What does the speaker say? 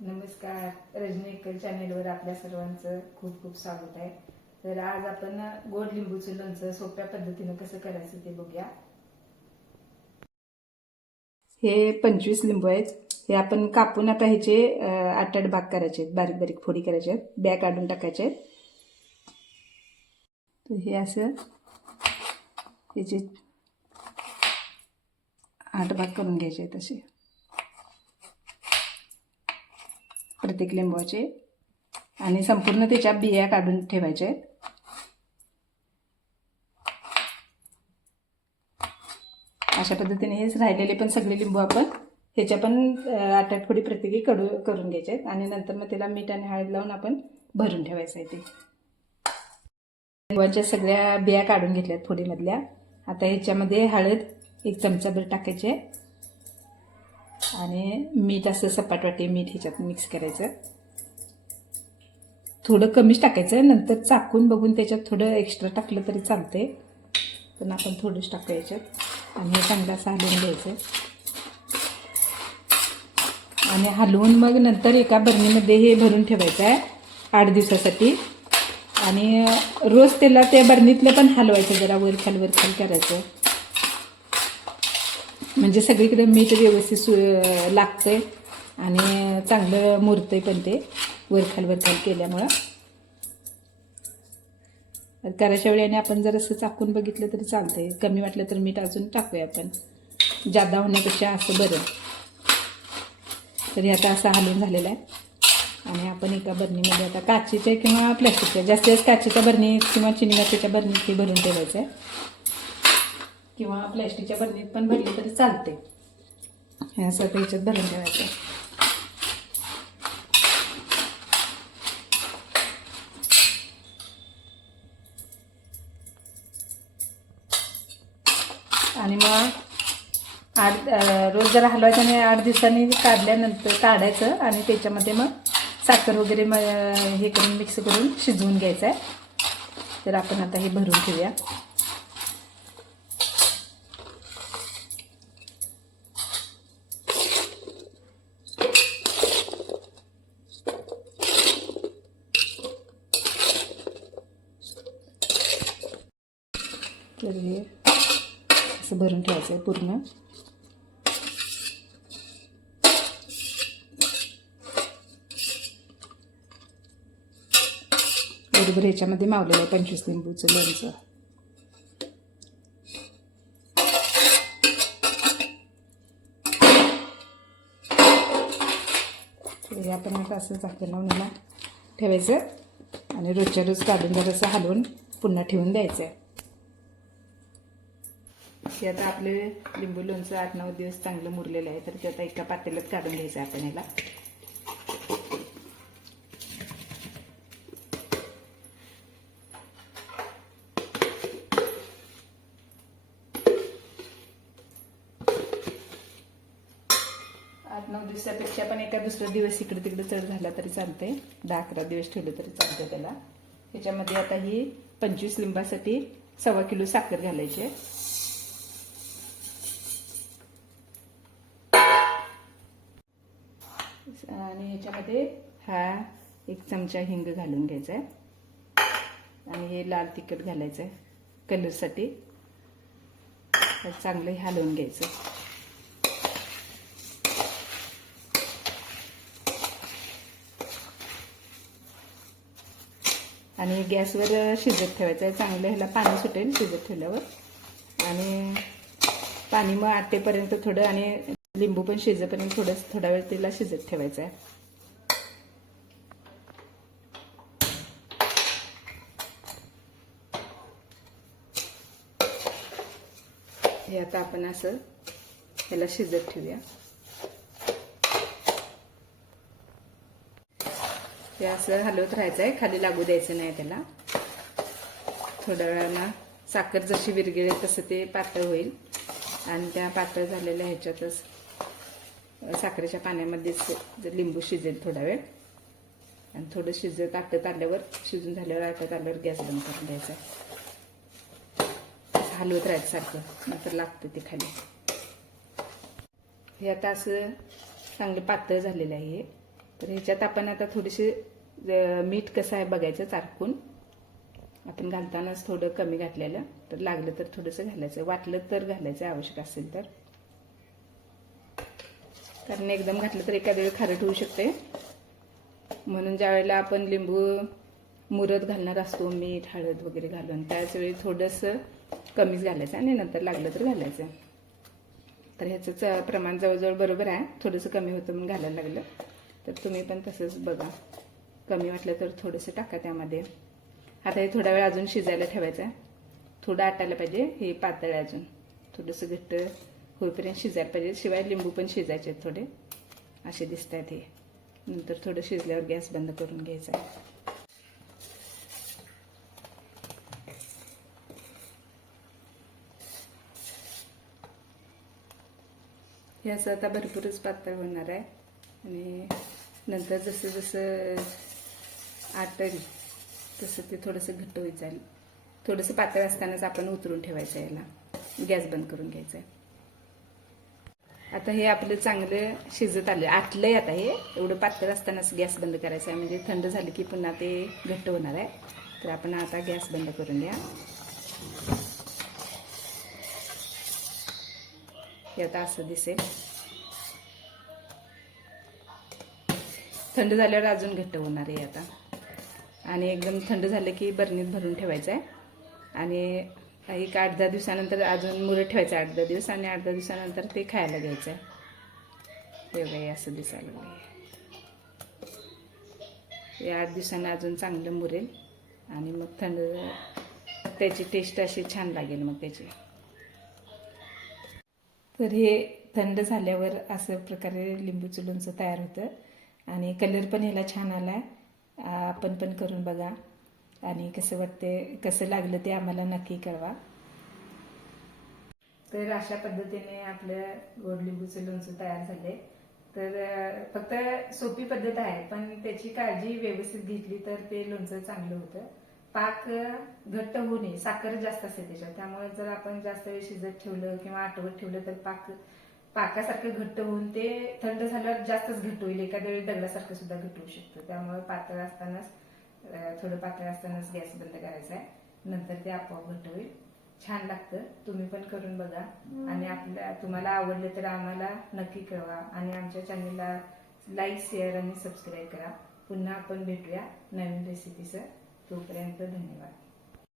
नमस्कार. रजनी एक्कर चॅनेलवर आपल्या सर्वांचं खूप खूप स्वागत आहे. तर आज आपण गोड लिंबूचं लोणचं सोप्या पद्धतीने कसं करायचं ते बघूया. हे 25 लिंबू आहेत. हे आपण कापून आता ह्याचे 8-8 भाग करायचे आहेत, बारीक बारीक फोडी करायचे आहेत, ब्या काढून टाकायचे आहेत. तर हे असं ह्याचे 8 भाग करून घ्यायचे आहेत असे प्रत्येक लिंबूचे, आणि संपूर्ण त्याच्या बिया काढून ठेवायच्या आहेत. अशा पद्धतीने हेच राहिलेले पण सगळे लिंबू आपण ह्याच्या पण 8-8 फोडी प्रत्येकी करून घ्यायचे आहेत, आणि नंतर मग त्याला मीठ आणि हळद लावून आपण भरून ठेवायचं आहे. ते लिंबाच्या सगळ्या बिया काढून घेतल्यात फोडीमधल्या. आता ह्याच्यामध्ये हळद 1 चमचाभर टाकायचे आणि मीठ असं सपाट वाटी मीठ ह्याच्यात मिक्स करायचं. थोडं कमीच टाकायचं, नंतर चाकून बघून त्याच्यात थोडं एक्स्ट्रा टाकलं तरी चालतंय, पण आपण थोडंच टाकू याच्यात. आणि हे चांगलं असं हलवून घ्यायचं आणि हलवून मग नंतर एका बरणीमध्ये हे भरून ठेवायचं आहे 8 दिवसासाठी. आणि रोज त्याला त्या बरणीतलं पण हलवायचं, जरा वर खाल करायचं, म्हणजे सगळीकडे मीठ व्यवस्थित लागतंय आणि चांगलं मुरतंय पण ते वर खाल केल्यामुळं. करायच्या वेळी आणि आपण जर असं चाकून बघितलं तरी चालतंय, कमी वाटलं तर मीठ अजून टाकूया आपण, जादा होण्यापेक्षा असं बरं. तरी आता असं हलवून झालेलं आहे. आणि आपण एका बरणीमध्ये आता काचेच्या किंवा प्लास्टिकच्या, जास्तीत जास्त काचेच्या बरणीत किंवा चिनीमातीच्या बरणीत हे भरून ठेवायचं आहे, किंवा प्लास्टिकच्या बरणीत पण भरले तरी चालते. हे असं ह्याच्यात भरून ठेवायचं. आणि मग रोज जरा हलवायचं आणि 8 दिवसांनी काढल्यानंतर काढायचं, आणि त्याच्यामध्ये मग साखर वगैरे हे करून मिक्स करून शिजवून घ्यायचं आहे. तर आपण आता हे भरून ठेवूया. तर हे असं भरून ठेवायचं आहे पूर्ण. बरोबर ह्याच्यामध्ये मावलेलं आहे 25 लिंबूचं लोणचं. हे आपण आता असं झाकण लावून याला ठेवायचं आणि रोजच्या रोज काढून जरासं हलवून पुन्हा ठेवून द्यायचं आहे. हे आता आपले लिंबू लोणचं 8-9 दिवस चांगलं मुरलेलं आहे. तर ते आता एका पातेल्यात काढून घ्यायचं आपण याला. आठ 9 दिवसापेक्षा पण एका दुसरा दिवस इकडे तिकडे चढ झाला तरी चालतंय, 10-11 दिवस ठेवलं तरी चालतंय त्याला. ह्याच्यामध्ये आता ही 25 लिंबासाठी 1.25 किलो साखर घालायची आहे. आणि ह्याच्यामध्ये हा 1 चमचा हिंग घालून घ्यायचा आहे, आणि हे लाल तिखट घालायचं आहे कलरसाठी. चांगलं हलवून घ्यायचं. आणि गॅसवर शिजत ठेवायचं आहे चांगलं. ह्याला पाणी सुटेल शिजत ठेवल्यावर, आणि पाणी मग आटेपर्यंत थोडं, आणि लिंबू पण शिजेपर्यंत थोडा वेळ त्याला शिजत ठेवायचं आहे. हे आता आपण असं ह्याला शिजत ठेवूया. हे असं हलवत राहायचं आहे, खाली लागू द्यायचं नाही त्याला. थोड्या वेळानं साखर जशी विरघळेल तसं ते पातळ होईल, आणि त्या पातळ झालेल्या ह्याच्यातच साखरेच्या पाण्यामध्येच लिंबू शिजेल थोडा वेळ. आणि थोडं शिजत आटत आल्यावर, शिजून झाल्यावर आटत आल्यावर गॅस बंद करून द्यायचा. हलवत राहायचं सारखं, नंतर लागतं ते खाली. हे आता असं चांगलं पातळ झालेलं आहे. तर ह्याच्यात आपण आता थोडीशी मीठ कसं आहे बघायचं चारकून. आपण घालतानाच थोडं कमी घातलेलं, तर लागलं तर थोडंसं घालायचं, वाटलं तर घालायचं आवश्यक असेल तर. कारण एकदम घातलं तर एखाद्या वेळी खारट होऊ शकते, म्हणून ज्या वेळेला आपण लिंबू मुरत घालणार असतो मीठ हळद वगैरे घालून, त्याच वेळी थोडंसं कमीच घालायचं आणि नंतर लागलं तर घालायचं. तर ह्याचं प्रमाण जवळजवळ बरोबर आहे, थोडंसं कमी होतं म्हणून घालायला लागलं. तर तुम्ही पण तसंच बघा, कमी वाटलं तर थोडंसं टाका त्यामध्ये. आता हे थोडा वेळ अजून शिजायला ठेवायचं आहे, थोडं आटायला पाहिजे. हे पातळ आहे, अजून थोडंसं घट्ट होईपर्यंत शिजायला पाहिजे, शिवाय लिंबू पण शिजायचे थोडे असे दिसत आहेत. हे नंतर थोडं शिजल्यावर गॅस बंद करून घ्यायचा आहे. हे असं आता भरपूरच पातळ होणार आहे आणि नंतर जसं जसं आटेल तसं ते थोडंसं घट्ट होत जाईल. थोडंसं पातळ असतानाच आपण उतरून ठेवायचं, याला गॅस बंद करून घ्यायचा आहे. आता हे आपलं चांगलं शिजत आलं, आटलंय. आता हे एवढं पातळ असतानाच गॅस बंद करायचा आहे, म्हणजे थंड झालं की पुन्हा ते घट्ट होणार आहे. तर आपण आता गॅस बंद करून द्या. हे आता असं दिसेल. थंड झाल्यावर अजून घट्ट होणार आहे आता. आणि एकदम थंड झालं की बरणीत भरून ठेवायचं आहे आणि एक 8-10 दिवसानंतर अजून मुरत ठेवायचं, 8-10 दिवस, आणि 8-10 दिवसानंतर ते खायला घ्यायचं आहे. हे असं दिसायला लागलं. हे 8 दिवसांनी अजून चांगलं मुरेल आणि मग थंड त्याची टेस्ट अशी छान लागेल मग त्याची. तर हे थंड झाल्यावर असं प्रकारे लिंबूचं लोणचं तयार होतं आणि कलर पण ह्याला छान आला. आपण पण करून बघा आणि कसं वाटते, कसं लागलं ते आम्हाला नक्की कळवा. तर अशा पद्धतीने आपलं गोड लिंबूचं लोणचं तयार झाले. तर फक्त सोपी पद्धत आहे, पण त्याची काळजी व्यवस्थित घेतली तर ते लोणचं चांगलं होतं. पाक घट्ट होऊ नये, साखर जास्त असते त्याच्यात, त्यामुळे जर आपण जास्त वेळ शिजत ठेवलं किंवा आटवत ठेवलं तर पाकासारखं घट्ट होऊन ते थंड झाल्यावर जास्तच घट्ट होईल, एखाद्या वेळी दगडासारखं सुद्धा घट्ट होऊ शकतं. त्यामुळे पातळ असतानाच, थोडं पातळ असतानाच गॅस बंद करायचा आहे, नंतर ते आपोआप घट्ट होईल. छान लागतं, तुम्ही पण करून बघा आणि तुम्हाला आवडलं तर आम्हाला नक्की कळवा आणि आमच्या चॅनलला लाईक, शेअर आणि सबस्क्राईब करा. पुन्हा आपण भेटूया नवीन रेसिपीसह. तोपर्यंत धन्यवाद.